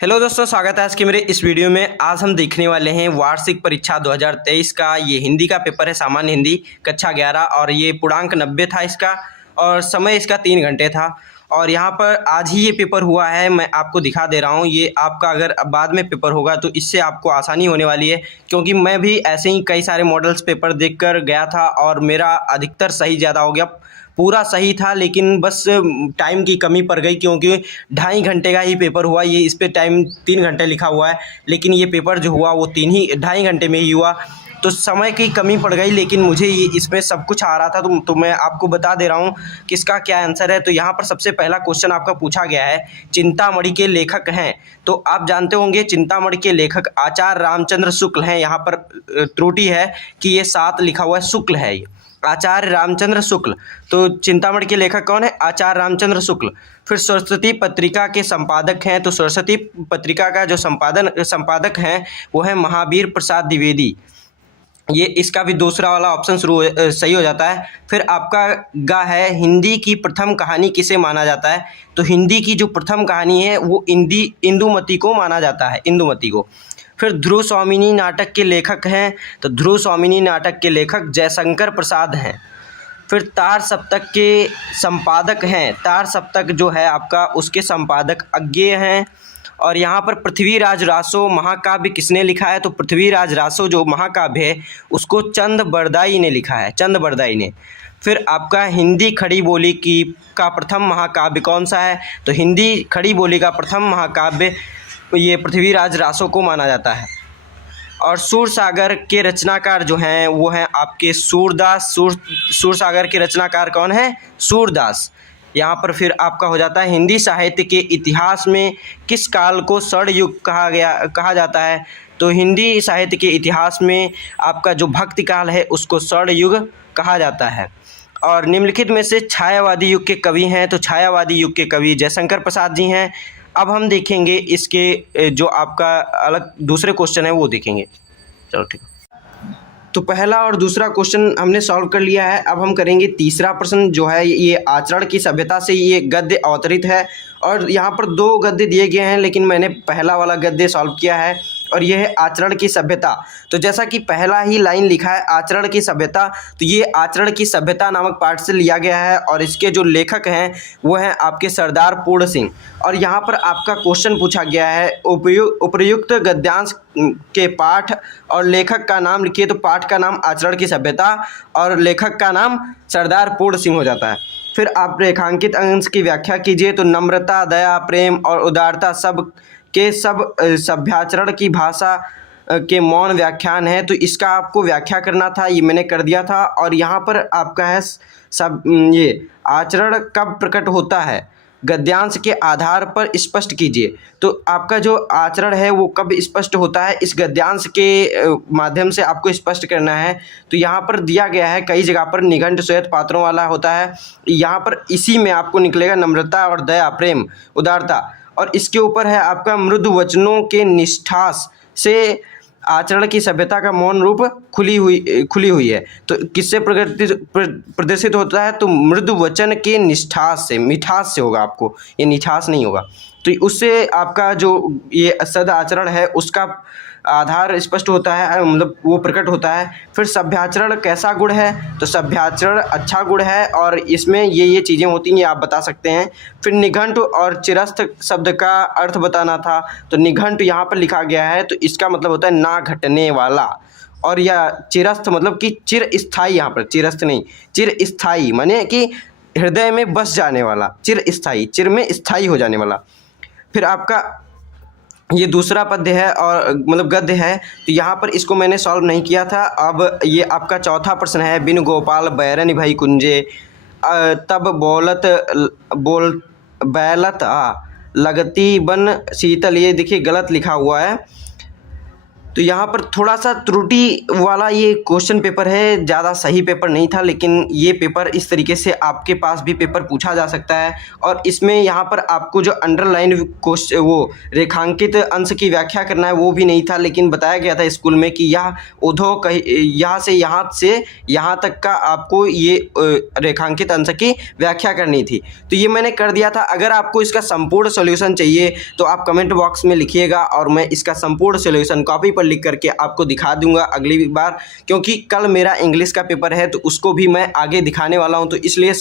Hello दोस्तों, स्वागत है आज के मेरे इस वीडियो में। आज हम देखने वाले हैं वार्षिक परीक्षा 2023 का। ये हिंदी का पेपर है, सामान्य हिंदी कक्षा 11, और ये पूर्णांक 90 था इसका, और समय इसका 3 घंटे था। और यहाँ पर आज ही ये पेपर हुआ है, मैं आपको दिखा दे रहा हूँ। ये आपका अगर बाद में पेपर होगा तो इससे आपको आसानी होने वाली है, क्योंकि मैं भी ऐसे ही कई सारे मॉडल्स पेपर देखकर गया था और मेरा अधिकतर सही ज़्यादा हो गया। पूरा सही था, लेकिन बस टाइम की कमी पड़ गई, क्योंकि 2.5 घंटे का ही पेपर हुआ। ये इस पे टाइम 3 घंटे लिखा हुआ है, लेकिन ये पेपर जो हुआ वो 2.5 घंटे में ही हुआ। तो समय की कमी पड़ गई, लेकिन मुझे ये इसमें सब कुछ आ रहा था, तो मैं आपको बता दे रहा हूँ कि इसका क्या आंसर है। तो यहाँ पर सबसे पहला क्वेश्चन आपका पूछा गया है, चिंतामणि के लेखक हैं। तो आप जानते होंगे चिंतामणि के लेखक आचार्य रामचंद्र शुक्ल हैं। यहाँ पर त्रुटि है कि ये 7 लिखा हुआ है, शुक्ल है ये, आचार्य रामचंद्र शुक्ल। तो चिंतामणि के लेखक कौन है? आचार्य रामचंद्र शुक्ल। फिर सरस्वती पत्रिका के संपादक हैं, तो सरस्वती पत्रिका का जो संपादक हैं वो है महावीर प्रसाद द्विवेदी। ये इसका भी दूसरा वाला ऑप्शन सही हो जाता है। फिर आपका गा है, हिंदी की प्रथम कहानी किसे माना जाता है? तो हिंदी की जो प्रथम कहानी है वो इंदुमती को माना जाता है, इंदुमती को। फिर ध्रुव स्वामिनी नाटक के लेखक हैं, तो ध्रुव स्वामिनी नाटक के लेखक जयशंकर प्रसाद हैं। फिर तार सप्तक के संपादक हैं, तार सप्तक जो है आपका उसके संपादक अज्ञेय हैं। और यहाँ पर पृथ्वीराज रासो महाकाव्य किसने लिखा है? तो पृथ्वीराज रासो जो महाकाव्य है उसको चंद बरदाई ने लिखा है, चंद बरदाई ने। फिर आपका हिंदी खड़ी बोली का प्रथम महाकाव्य कौन सा है? तो हिंदी खड़ी बोली का प्रथम महाकाव्य ये पृथ्वीराज रासो को माना जाता है। और सूरसागर के रचनाकार जो हैं वो हैं आपके सूरदास। सूरसागर के रचनाकार कौन है? सूरदास। यहाँ पर फिर आपका हो जाता है, हिंदी साहित्य के इतिहास में किस काल को स्वर्ण युग कहा जाता है? तो हिंदी साहित्य के इतिहास में आपका जो भक्ति काल है उसको स्वर्ण युग कहा जाता है। और निम्नलिखित में से छायावादी युग के कवि हैं, तो छायावादी युग के कवि जयशंकर प्रसाद जी हैं। अब हम देखेंगे इसके जो आपका अलग दूसरे क्वेश्चन है वो देखेंगे। चलो ठीक, तो पहला और दूसरा क्वेश्चन हमने सॉल्व कर लिया है। अब हम करेंगे तीसरा प्रश्न, जो है ये आचरण की सभ्यता से ये गद्य अवतरित है। और यहाँ पर 2 गद्य दिए गए हैं, लेकिन मैंने पहला वाला गद्य सॉल्व किया है, और ये है आचरण की सभ्यता। तो जैसा कि पहला ही लाइन लिखा है आचरण की सभ्यता, तो ये आचरण की सभ्यता नामक पाठ से लिया गया है, और इसके जो लेखक हैं वो हैं आपके सरदार पूर्ण सिंह। और यहाँ पर आपका क्वेश्चन पूछा गया है, उपर्युक्त गद्यांश के पाठ और लेखक का नाम लिखिए। तो पाठ का नाम आचरण की सभ्यता और लेखक का नाम सरदार पूर्ण सिंह हो जाता है। फिर आप रेखांकित अंश की व्याख्या कीजिए। तो नम्रता, दया, प्रेम और उदारता सब सभ्याचरण की भाषा के मौन व्याख्यान है। तो इसका आपको व्याख्या करना था, ये मैंने कर दिया था। और यहाँ पर आपका है ये आचरण कब प्रकट होता है, गद्यांश के आधार पर स्पष्ट कीजिए। तो आपका जो आचरण है वो कब स्पष्ट होता है, इस गद्यांश के माध्यम से आपको स्पष्ट करना है। तो यहाँ पर दिया गया है कई जगह पर निघंट श्वेत पात्रों वाला होता है, यहाँ पर इसी में आपको निकलेगा नम्रता और दया, प्रेम, उदारता। और इसके ऊपर है आपका मृदु वचनों के निष्ठास से आचरण की सभ्यता का मौन रूप खुली हुई है। तो किससे प्रदर्शित होता है? तो मृदु वचन के निष्ठास से, मिठास से होगा, आपको ये निठास नहीं होगा। तो उससे आपका जो ये सद आचरण है उसका आधार स्पष्ट होता है, मतलब वो प्रकट होता है। फिर सभ्याचरण कैसा गुण है? तो सभ्याचरण अच्छा गुण है, और इसमें ये चीज़ें होती हैं, आप बता सकते हैं। फिर निघंट और चिरस्थ शब्द का अर्थ बताना था। तो निघंट यहाँ पर लिखा गया है, तो इसका मतलब होता है ना घटने वाला, और या चिरस्थ मतलब कि चिर स्थायी। यहाँ पर चिरस्थ नहीं, चिर स्थायी माने कि हृदय में बस जाने वाला, चिर स्थायी, चिर में स्थायी हो जाने वाला। फिर आपका ये दूसरा पद्य है, और मतलब गद्य है, तो यहाँ पर इसको मैंने सॉल्व नहीं किया था। अब ये आपका चौथा प्रश्न है, बिन गोपाल बैरन भई कुंजे तब बैलत लगती बन शीतल। ये देखिए गलत लिखा हुआ है, तो यहाँ पर थोड़ा सा त्रुटि वाला ये क्वेश्चन पेपर है, ज़्यादा सही पेपर नहीं था, लेकिन ये पेपर इस तरीके से आपके पास भी पेपर पूछा जा सकता है। और इसमें यहाँ पर आपको जो अंडरलाइन क्वेश्चन वो रेखांकित अंश की व्याख्या करना है वो भी नहीं था, लेकिन बताया गया था स्कूल में कि यह उधो कहीं यहाँ से यहाँ तक का आपको ये रेखांकित अंश की व्याख्या करनी थी। तो ये मैंने कर दिया था। अगर आपको इसका संपूर्ण सॉल्यूशन चाहिए तो आप कमेंट बॉक्स में लिखिएगा और मैं इसका संपूर्ण सॉल्यूशन कॉपी पर लिख करके आपको दिखा दूंगा अगली बार, क्योंकि कल मेरा इंग्लिश का पेपर है तो उसको भी मैं आगे दिखाने वाला हूं। तो इसलिए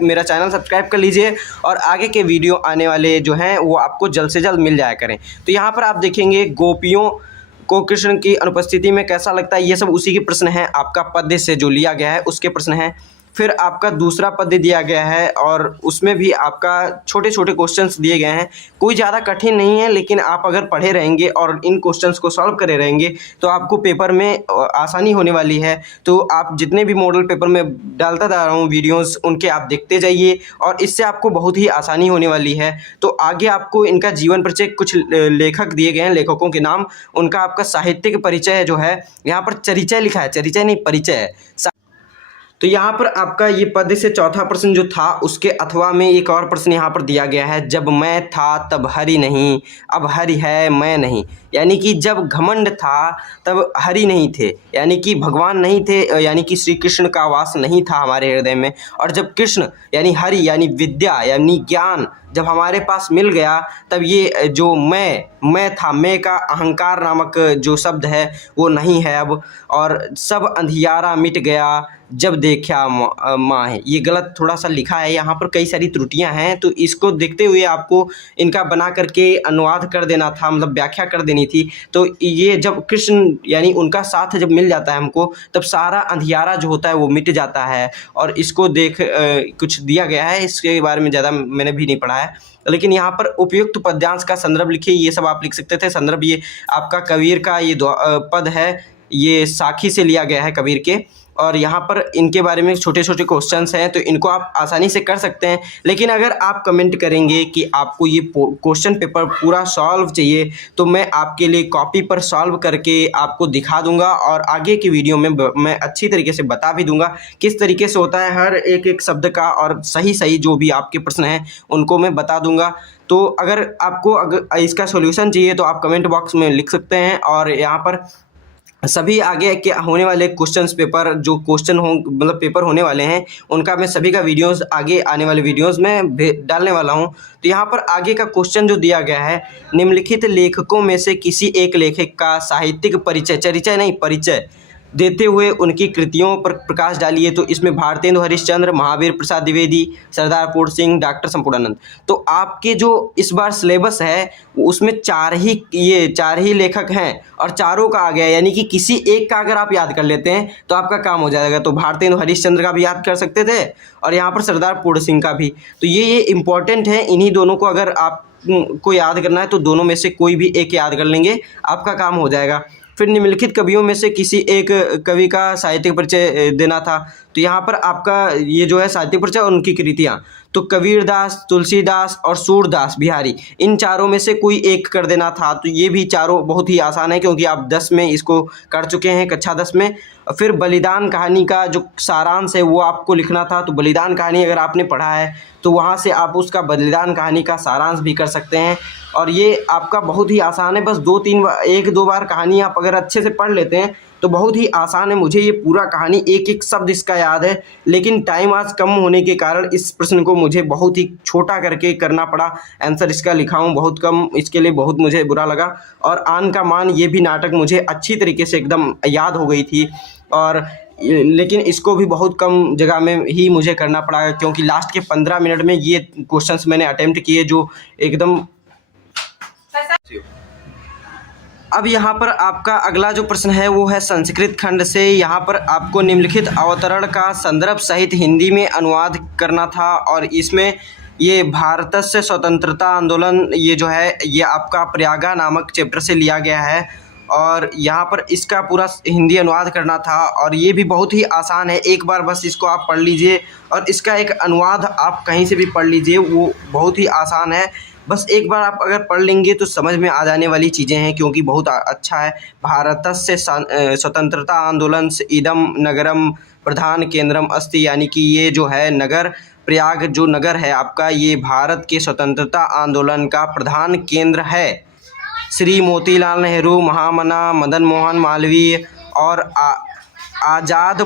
मेरा चैनल सब्सक्राइब कर लीजिए और आगे के वीडियो आने वाले जो हैं वो आपको जल्द से जल्द मिल जाया करें। तो यहाँ पर आप देखेंगे गोपियों को कृष्ण की अनुपस्थिति में कैसा लगता है, ये सब उसी के प्रश्न हैं। आपका पद्य से जो लिया गया है उसके प्रश्न हैं। फिर आपका दूसरा पद्य दिया गया है और उसमें भी आपका छोटे छोटे क्वेश्चंस दिए गए हैं, कोई ज़्यादा कठिन नहीं है, लेकिन आप अगर पढ़े रहेंगे और इन क्वेश्चंस को सॉल्व करे रहेंगे तो आपको पेपर में आसानी होने वाली है। तो आप जितने भी मॉडल पेपर में डालता जा रहा हूँ वीडियोस, उनके आप देखते जाइए और इससे आपको बहुत ही आसानी होने वाली है। तो आगे आपको इनका जीवन परिचय, कुछ लेखक दिए गए हैं, लेखकों के नाम, उनका आपका साहित्यिक परिचय जो है, यहाँ पर चरिचय लिखा है, चरिचय नहीं परिचय है। तो यहाँ पर आपका ये पद्य से चौथा प्रश्न जो था उसके अथवा में एक और प्रश्न यहाँ पर दिया गया है, जब मैं था तब हरि नहीं, अब हरि है मैं नहीं। यानी कि जब घमंड था तब हरि नहीं थे, यानी कि भगवान नहीं थे, यानी कि श्री कृष्ण का वास नहीं था हमारे हृदय में। और जब कृष्ण यानी हरि यानी विद्या यानी ज्ञान जब हमारे पास मिल गया, तब ये जो मैं था, मैं का अहंकार नामक जो शब्द है वो नहीं है अब। और सब अंधियारा मिट गया जब देखा माँ है, ये गलत थोड़ा सा लिखा है, यहाँ पर कई सारी त्रुटियां हैं। तो इसको देखते हुए आपको इनका बना करके अनुवाद कर देना था, मतलब व्याख्या कर देनी थी। तो ये जब कृष्ण यानी उनका साथ जब मिल जाता है हमको, तब सारा अंधियारा जो होता है वो मिट जाता है। और इसको देख कुछ दिया गया है, इसके बारे में ज़्यादा मैंने भी नहीं पढ़ा है, लेकिन यहाँ पर उपयुक्त पद्यांश का संदर्भ लिखिए, ये सब आप लिख सकते थे। संदर्भ ये आपका कबीर का ये पद है, ये साखी से लिया गया है कबीर के। और यहाँ पर इनके बारे में छोटे छोटे क्वेश्चंस हैं, तो इनको आप आसानी से कर सकते हैं। लेकिन अगर आप कमेंट करेंगे कि आपको ये क्वेश्चन पेपर पूरा सॉल्व चाहिए, तो मैं आपके लिए कॉपी पर सॉल्व करके आपको दिखा दूंगा और आगे की वीडियो में मैं अच्छी तरीके से बता भी दूंगा किस तरीके से होता है हर एक एक शब्द का, और सही जो भी आपके प्रश्न हैं उनको मैं बता दूंगा। तो अगर आपको इसका सॉल्यूशन चाहिए तो आप कमेंट बॉक्स में लिख सकते हैं। और यहाँ पर सभी आगे के होने वाले क्वेश्चंस पेपर जो क्वेश्चन हो मतलब पेपर होने वाले हैं, उनका मैं सभी का वीडियोस आगे आने वाले वीडियोस में डालने वाला हूं। तो यहाँ पर आगे का क्वेश्चन जो दिया गया है, निम्नलिखित लेखकों में से किसी एक लेखक का साहित्यिक परिचय, चरिचय नहीं परिचय देते हुए उनकी कृतियों पर प्रकाश डालिए। तो इसमें भारतेंदु हरिश्चंद्र, महावीर प्रसाद द्विवेदी, सरदार पूर्ण सिंह, डॉक्टर संपूर्णानंद। तो आपके जो इस बार सिलेबस है उसमें चार ही लेखक हैं और चारों का आ गया, यानी कि किसी एक का अगर आप याद कर लेते हैं तो आपका काम हो जाएगा। तो भारतेंदु हरिश्चंद्र का भी याद कर सकते थे और यहाँ पर सरदार पूर्ण सिंह का भी। तो ये इम्पोर्टेंट है, इन्हीं दोनों को अगर आप को याद करना है तो दोनों में से कोई भी एक याद कर लेंगे, आपका काम हो जाएगा। फिर निम्नलिखित कवियों में से किसी एक कवि का साहित्यिक परिचय देना था। तो यहाँ पर आपका ये जो है साहित्यिक परिचय और उनकी कृतियाँ, तो कबीरदास, तुलसीदास और सूरदास बिहारी, इन चारों में से कोई एक कर देना था। तो ये भी चारों बहुत ही आसान है क्योंकि आप 10 में इसको कर चुके हैं, कक्षा 10 में। फिर बलिदान कहानी का जो सारांश है वो आपको लिखना था। तो बलिदान कहानी अगर आपने पढ़ा है तो वहाँ से आप उसका बलिदान कहानी का सारांश भी कर सकते हैं। और ये आपका बहुत ही आसान है, बस 1-2 बार कहानी आप अगर अच्छे से पढ़ लेते हैं तो बहुत ही आसान है। मुझे ये पूरा कहानी एक एक शब्द इसका याद है, लेकिन टाइम आज कम होने के कारण इस प्रश्न को मुझे बहुत ही छोटा करके करना पड़ा। आंसर इसका लिखा हूँ बहुत कम, इसके लिए बहुत मुझे बुरा लगा। और आन का मान ये भी नाटक मुझे अच्छी तरीके से एकदम याद हो गई थी, और लेकिन इसको भी बहुत कम जगह में ही मुझे करना पड़ा क्योंकि लास्ट के 15 मिनट में ये क्वेश्चंस मैंने अटेम्प्ट किए जो एकदम। अब यहाँ पर आपका अगला जो प्रश्न है वो है संस्कृत खंड से। यहाँ पर आपको निम्नलिखित अवतरण का संदर्भ सहित हिंदी में अनुवाद करना था और इसमें ये भारतस्य स्वतंत्रता आंदोलन ये जो है ये आपका प्रयागा नामक चैप्टर से लिया गया है और यहाँ पर इसका पूरा हिंदी अनुवाद करना था। और ये भी बहुत ही आसान है, एक बार बस इसको आप पढ़ लीजिए और इसका एक अनुवाद आप कहीं से भी पढ़ लीजिए, वो बहुत ही आसान है। बस एक बार आप अगर पढ़ लेंगे तो समझ में आ जाने वाली चीज़ें हैं, क्योंकि बहुत अच्छा है। भारतस्य स्वतंत्रता आंदोलन से इदम नगरम प्रधान केंद्रम अस्ति, यानी कि ये जो है नगर, प्रयाग जो नगर है आपका, ये भारत के स्वतंत्रता आंदोलन का प्रधान केंद्र है। श्री मोतीलाल नेहरू, महामना मदन मोहन मालवीय और आज़ाद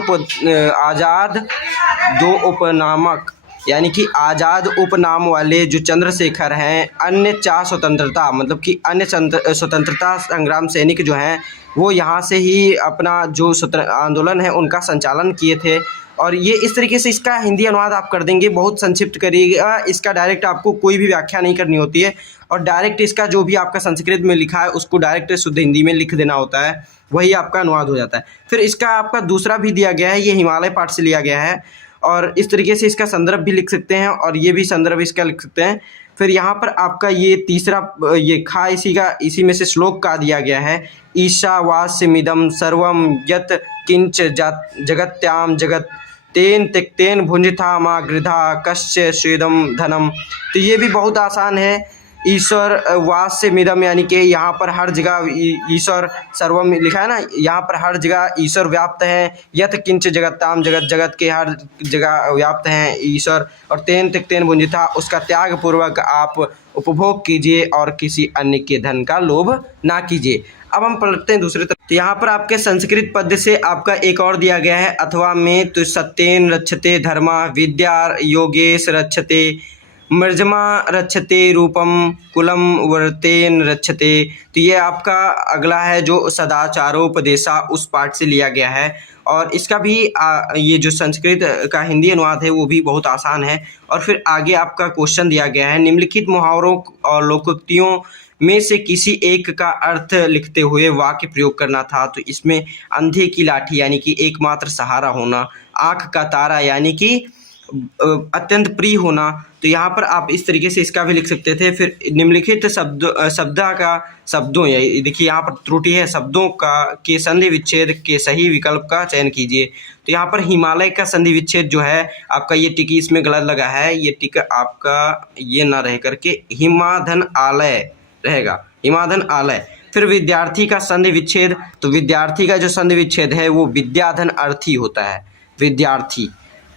दो उपनामक, यानी कि आज़ाद उपनाम वाले जो चंद्रशेखर हैं, अन्य 4 स्वतंत्रता मतलब कि अन्य स्वतंत्रता संग्राम सैनिक जो हैं वो यहाँ से ही अपना जो आंदोलन है उनका संचालन किए थे। और ये इस तरीके से इसका हिंदी अनुवाद आप कर देंगे, बहुत संक्षिप्त करिएगा। इसका डायरेक्ट आपको कोई भी व्याख्या नहीं करनी होती है, और डायरेक्ट इसका जो भी आपका संस्कृत में लिखा है उसको डायरेक्ट शुद्ध हिंदी में लिख देना होता है, वही आपका अनुवाद हो जाता है। फिर इसका आपका दूसरा भी दिया गया है, ये हिमालय पाठ से लिया गया है, और इस तरीके से इसका संदर्भ भी लिख सकते हैं, और ये भी संदर्भ इसका लिख सकते हैं। फिर यहाँ पर आपका ये तीसरा ये खा इसी में से श्लोक का दिया गया है, ईशावास्यमिदं सर्वं यत् किंच जगत्याम जगत तेन त्यक्तेन भुंजिथा मा गृधा कस्य स्वेदम धनम। तो ये भी बहुत आसान है। ईश्वर वास्यमिदम, यानी कि यहाँ पर हर जगह ईश्वर सर्वम लिखा है ना, यहाँ पर हर जगह ईश्वर व्याप्त है। यथ किंच जगत्ताम जगत, जगत के हर जगह व्याप्त हैं ईश्वर। और तेन त्यक्तेन भुंजिथा, उसका त्याग पूर्वक आप उपभोग कीजिए और किसी अन्य के धन का लोभ ना कीजिए। अब हम पढ़ते हैं दूसरे तरफ। तो यहाँ पर आपके संस्कृत पद्य से आपका एक और दिया गया है, अथवा में तो सत्येन रक्षते धर्मा विद्या योगेश रक्षते मर्जमा रक्षते रूपम कुलम वर्तेन रक्षते। तो ये आपका अगला है जो सदाचारोपदेशा, उस पाठ से लिया गया है। और इसका भी ये जो संस्कृत का हिंदी अनुवाद है वो भी बहुत आसान है। और फिर आगे आपका क्वेश्चन दिया गया है, निम्नलिखित मुहावरों और लोकोक्तियों में से किसी एक का अर्थ लिखते हुए वाक्य प्रयोग करना था। तो इसमें अंधे की लाठी यानी कि एकमात्र सहारा होना, आँख का तारा यानी कि अत्यंत प्रिय होना। तो यहाँ पर आप इस तरीके से इसका भी लिख सकते थे। फिर निम्नलिखित शब्दों ये देखिए यहाँ पर त्रुटि है, शब्दों का के संधि विच्छेद के सही विकल्प का चयन कीजिए। तो यहाँ पर हिमालय का संधि विच्छेद जो है आपका, ये टिक इसमें गलत लगा है, ये टिक आपका ये ना रह करके हिमाधन आलय रहेगा, हिमाधन आलय। फिर विद्यार्थी का संधि विच्छेद, तो विद्यार्थी का जो संधि विच्छेद है वो विद्याधन अर्थी होता है, विद्यार्थी।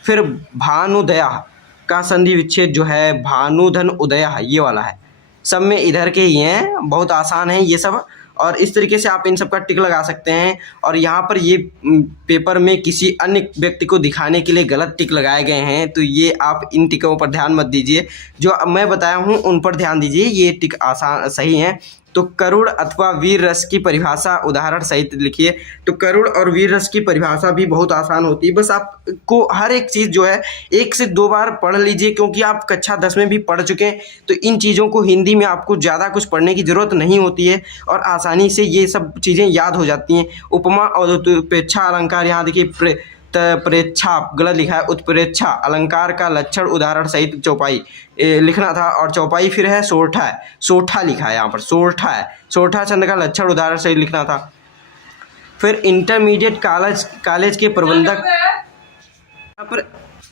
फिर भानुदया का संधि विच्छेद जो है भानुधन उदया, ये वाला है। सब में इधर के ही हैं, बहुत आसान है ये सब। और इस तरीके से आप इन सब का टिक लगा सकते हैं। और यहाँ पर ये पेपर में किसी अन्य व्यक्ति को दिखाने के लिए गलत टिक लगाए गए हैं, तो ये आप इन टिकों पर ध्यान मत दीजिए, जो मैं बताया हूँ उन पर ध्यान दीजिए, ये टिक आसान सही हैं। तो करुण अथवा वीर रस की परिभाषा उदाहरण सहित लिखिए। तो करुण और वीर रस की परिभाषा भी बहुत आसान होती है, बस आपको हर एक चीज़ जो है 1 से 2 बार पढ़ लीजिए, क्योंकि आप कक्षा 10 में भी पढ़ चुके हैं। तो इन चीज़ों को हिंदी में आपको ज़्यादा कुछ पढ़ने की ज़रूरत नहीं होती है, और आसानी से ये सब चीज़ें याद हो जाती हैं। उपमा और उत्प्रेक्षा अलंकार, यहाँ देखिए प्रेक्षा गलत लिखा है, उत्प्रेक्षा अलंकार का लक्षण उदाहरण सहित चौपाई लिखना था। और चौपाई फिर है सोरठा है, सोठा लिखा है यहाँ पर, सोरठा है, सोरठा छंद का लक्षण उदाहरण सहित लिखना था। फिर इंटरमीडिएट कॉलेज के प्रबंधक,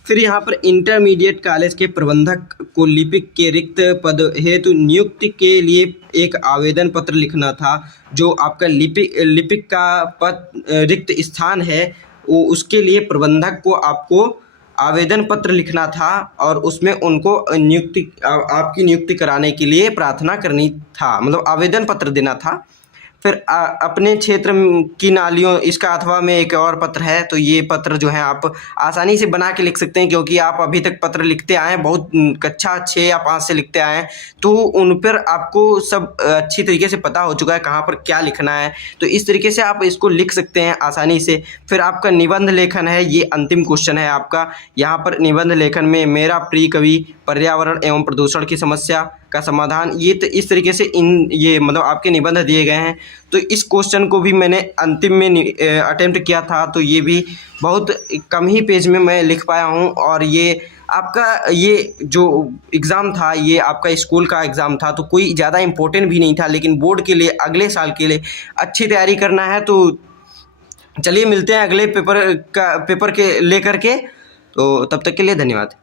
यहाँ पर इंटरमीडिएट कॉलेज के प्रबंधक को लिपिक के रिक्त पद हेतु नियुक्ति के लिए एक आवेदन पत्र लिखना था। जो आपका लिपिक का पद रिक्त स्थान है वो, उसके लिए प्रबंधक को आपको आवेदन पत्र लिखना था, और उसमें उनको आपकी नियुक्ति कराने के लिए प्रार्थना करनी था, मतलब आवेदन पत्र देना था। फिर अपने क्षेत्र की नालियों, इसका अथवा में एक और पत्र है। तो ये पत्र जो है आप आसानी से बना के लिख सकते हैं, क्योंकि आप अभी तक पत्र लिखते आए हैं, बहुत कक्षा 6 या 5 से लिखते आए हैं, तो उन पर आपको सब अच्छी तरीके से पता हो चुका है कहाँ पर क्या लिखना है। तो इस तरीके से आप इसको लिख सकते हैं आसानी से। फिर आपका निबंध लेखन है, ये अंतिम क्वेश्चन है आपका। यहाँ पर निबंध लेखन में मेरा प्रिय कवि पर्यावरण एवं प्रदूषण की समस्या का समाधान, ये तो इस तरीके से ये मतलब आपके निबंध दिए गए हैं। तो इस क्वेश्चन को भी मैंने अंतिम में अटेम्प्ट किया था, तो ये भी बहुत कम ही पेज में मैं लिख पाया हूँ। और ये आपका ये जो एग्ज़ाम था ये आपका स्कूल का एग्ज़ाम था, तो कोई ज़्यादा इम्पोर्टेंट भी नहीं था, लेकिन बोर्ड के लिए अगले साल के लिए अच्छी तैयारी करना है। तो चलिए मिलते हैं अगले पेपर के लेकर के, तो तब तक के लिए धन्यवाद।